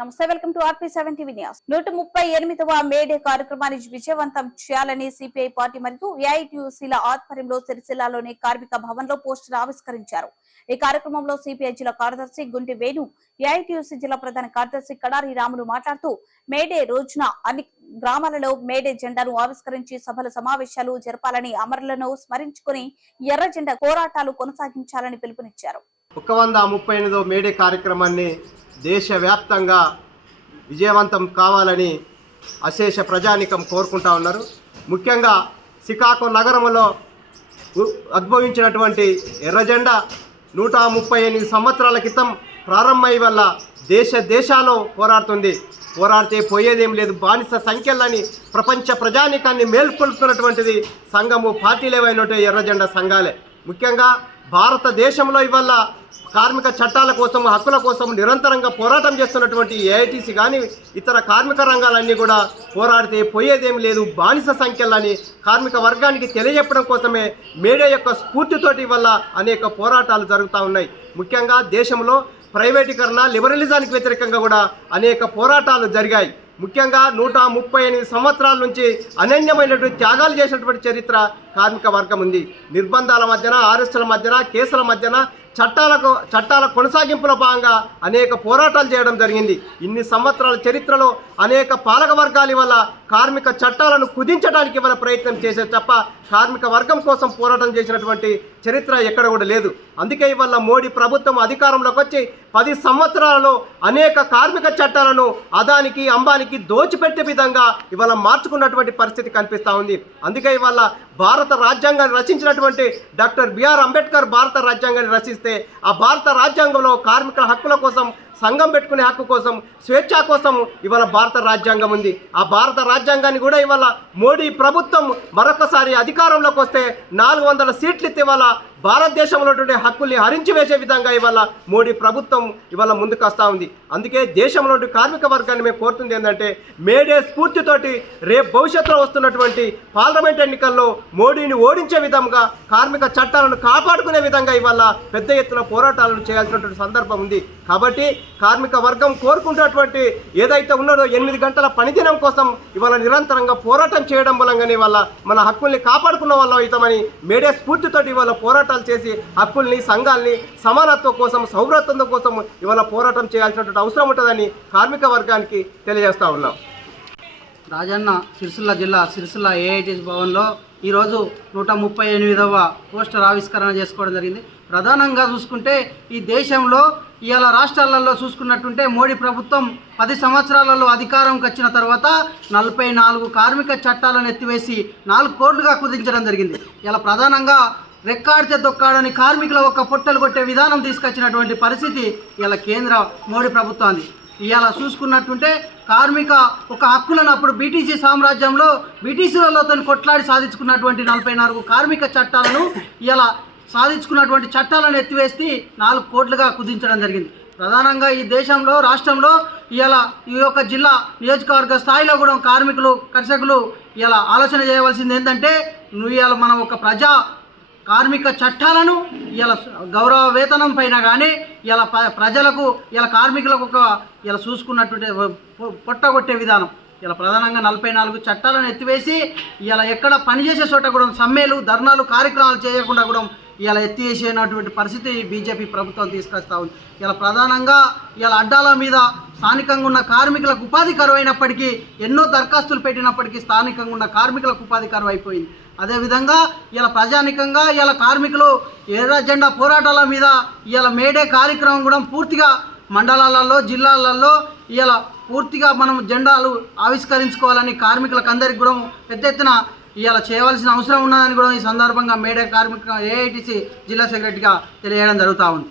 నమస్తే, welcome to RP7 TV news. 138వ May Day కార్యక్రమాన్ని విజయవంతం చేయాలని సిపిఐ పార్టీ మరియు ఏఐటియుసిల ఆధ్వర్యంలో సిరిసిల్లాలోని కార్మిక భవన్ లో పోస్టర్ ఆవిష్కరించారు. ఈ కార్యక్రమంలో సిపిఐ జిల్లా కార్యదర్శి గుంటి వేణు, ఏఐటియుసి జిల్లా ప్రధాన కార్యదర్శి కడారి రాములు మాట్లాడుతూ మేడే రోజున అన్ని గ్రామాలలో మేడే జెండాను ఆవిష్కరించి సభల సమావేశాలు జరపాలని, అమరులను స్మరించుకుని ఎర్ర జెండా పోరాటాలు కొనసాగించాలని పిలుపునిచ్చారు. 138వ మేడే కార్యక్రమాన్ని దేశవ్యాప్తంగా విజయవంతం కావాలని అశేష ప్రజానికం కోరుకుంటా ఉన్నారు. ముఖ్యంగా శ్రీకాకుళం నగరంలో ఉద్భవించినటువంటి ఎర్రజెండా 138 సంవత్సరాల క్రితం ప్రారంభమై వల్ల దేశాల్లో పోరాడితే పోయేదేం లేదు. బానిస సంఖ్యలని ప్రపంచ ప్రజానికాన్ని మేల్కొల్పుతున్నటువంటిది సంఘము, పార్టీలేవైనటువంటి ఎర్రజెండా సంఘాలే. ముఖ్యంగా భారతదేశంలో ఇవాళ కార్మిక చట్టాల కోసం, హక్కుల కోసం నిరంతరంగా పోరాటం చేస్తున్నటువంటి ఏఐటీసీ కానీ ఇతర కార్మిక రంగాలన్నీ కూడా పోరాడితే పోయేదేం లేదు, బానిస సంఖ్యలని కార్మిక వర్గానికి తెలియజెప్పడం కోసమే మేడే యొక్క స్ఫూర్తితోటి వల్ల అనేక పోరాటాలు జరుగుతూ ఉన్నాయి. ముఖ్యంగా దేశంలో ప్రైవేటీకరణ, లిబరలిజానికి వ్యతిరేకంగా కూడా అనేక పోరాటాలు జరిగాయి. ముఖ్యంగా 138 సంవత్సరాల నుంచి అనన్యమైనటువంటి త్యాగాలు చేసినటువంటి చరిత్ర కార్మిక వర్గం ఉంది. నిర్బంధాల మధ్యన, అరెస్టుల మధ్యన, కేసుల మధ్యన చట్టాల కొనసాగింపులో భాగంగా అనేక పోరాటాలు చేయడం జరిగింది. ఇన్ని సంవత్సరాల చరిత్రలో అనేక పాలక వర్గాల వల్ల కార్మిక చట్టాలను కుదించడానికి ఇవాళ ప్రయత్నం చేసే తప్ప కార్మిక వర్గం కోసం పోరాటం చేసినటువంటి చరిత్ర ఎక్కడ కూడా లేదు. అందుకే ఇవాళ మోడీ ప్రభుత్వం అధికారంలోకి వచ్చి 10 సంవత్సరాలలో అనేక కార్మిక చట్టాలను అదానికి, అంబానికి దోచిపెట్టే విధంగా ఇవాళ మార్చుకున్నటువంటి పరిస్థితి కనిపిస్తూ ఉంది. అందుకే ఇవాళ భారత రాజ్యాంగాన్ని రచించినటువంటి డాక్టర్ బిఆర్ అంబేద్కర్ భారత రాజ్యాంగాన్ని రచిస్తే ఆ భారత రాజ్యాంగంలో కార్మికుల హక్కుల కోసం, సంఘం పెట్టుకునే హక్కు కోసం, స్వేచ్ఛ కోసం ఇవాళ భారత రాజ్యాంగం ఉంది. ఆ భారత రాజ్యాంగాన్ని కూడా ఇవాళ మోడీ ప్రభుత్వం మరొకసారి అధికారంలోకి వస్తే 400 సీట్లు ఇవాళ భారతదేశంలో హక్కుల్ని హరించి వేసే విధంగా ఇవాళ మోడీ ప్రభుత్వం ఇవాళ ముందుకు వస్తూ ఉంది. అందుకే దేశంలోని కార్మిక వర్గాన్ని మేము కోరుతుంది ఏంటంటే మేడే స్ఫూర్తితోటి రేపు భవిష్యత్తులో వస్తున్నటువంటి పార్లమెంట్ ఎన్నికల్లో మోడీని ఓడించే విధంగా, కార్మిక చట్టాలను కాపాడుకునే విధంగా ఇవాళ పెద్ద ఎత్తున పోరాటాలను చేయాల్సినటువంటి సందర్భం ఉంది. కాబట్టి కార్మిక వర్గం కోరుకున్నటువంటి ఏదైతే ఉన్నదో 8 గంటల పనిదినం కోసం ఇవాళ నిరంతరంగా పోరాటం చేయడం మూలంగానే ఇవాళ మన హక్కుల్ని కాపాడుకున్న వాళ్ళం అవుతామని మేడే స్ఫూర్తితోటి ఇవాళ పోరాటాలు చేసి హక్కుల్ని, సంఘాలని సమానత్వం కోసం, సౌభ్రత్వం కోసం ఇవాళ పోరాటం చేయాల్సినటువంటి అవసరం ఉంటుందని కార్మిక వర్గానికి తెలియజేస్తా ఉన్నాం. రాజన్న సిరిసిల్ల జిల్లా సిరిసిల్ల ఏఐటీసీ భవన్లో ఈరోజు 138వ పోస్టర్ ఆవిష్కరణ చేసుకోవడం జరిగింది. ప్రధానంగా చూసుకుంటే ఈ దేశంలో ఇవాళ రాష్ట్రాలలో చూసుకున్నట్టుంటే మోడీ ప్రభుత్వం 10 సంవత్సరాలలో అధికారంకి వచ్చిన తర్వాత 44 కార్మిక చట్టాలను ఎత్తివేసి 4 కోట్లుగా కుదించడం జరిగింది. ఇలా ప్రధానంగా రెక్కాడితే దొక్కాడని కార్మికుల ఒక పొట్టలు కొట్టే విధానం తీసుకొచ్చినటువంటి పరిస్థితి ఇలా కేంద్ర మోడీ ప్రభుత్వాన్ని. ఇవాళ చూసుకున్నట్టుంటే కార్మిక ఒక హక్కులను అప్పుడు బ్రిటిష్ సామ్రాజ్యంలో బ్రిటిషులతో కొట్లాడి సాధించుకున్నటువంటి 44 కార్మిక చట్టాలను ఇలా సాధించుకున్నటువంటి చట్టాలను ఎత్తివేసి 4 కోట్లుగా కుదించడం జరిగింది. ప్రధానంగా ఈ దేశంలో, రాష్ట్రంలో ఇలా ఈ యొక్క జిల్లా, నియోజకవర్గ స్థాయిలో కూడా కార్మికులు, కర్షకులు ఇలా ఆలోచన చేయవలసింది ఏంటంటే ఇవాళ మనం ఒక కార్మిక చట్టాలను ఇలా గౌరవ వేతనం పైన కానీ ఇలా ప్రజలకు, ఇలా కార్మికులకు ఇలా చూసుకున్నటువంటి పొట్టగొట్టే విధానం ఇలా ప్రధానంగా 44 చట్టాలను ఎత్తివేసి ఇలా ఎక్కడ పనిచేసే చోట కూడా సమ్మెలు, ధర్నాలు, కార్యక్రమాలు చేయకుండా కూడా ఇలా ఎత్తివేసేటువంటి పరిస్థితి బీజేపీ ప్రభుత్వం తీసుకొస్తా ఉంది. ఇలా ప్రధానంగా ఇలా అడ్డాల మీద స్థానికంగా ఉన్న కార్మికులకు ఉపాధి కరువైనప్పటికీ, ఎన్నో దరఖాస్తులు పెట్టినప్పటికీ స్థానికంగా ఉన్న కార్మికులకు ఉపాధి కరువు అయిపోయింది. అదేవిధంగా ఇలా ప్రజానికంగా ఇలా కార్మికులు ఎర్ర జెండా పోరాటాల మీద ఇలా మేడే కార్యక్రమం కూడా పూర్తిగా మండలాలలో, జిల్లాలలో ఇలా పూర్తిగా మనం జెండాలు ఆవిష్కరించుకోవాలని కార్మికులకు అందరికీ కూడా పెద్ద ఎత్తున ఇలా చేయవలసిన అవసరం ఉన్నదని కూడా ఈ సందర్భంగా మేడే కార్మిక ఏఐటీసీ జిల్లా సెక్రటరీగా తెలియజేయడం జరుగుతూ ఉంది.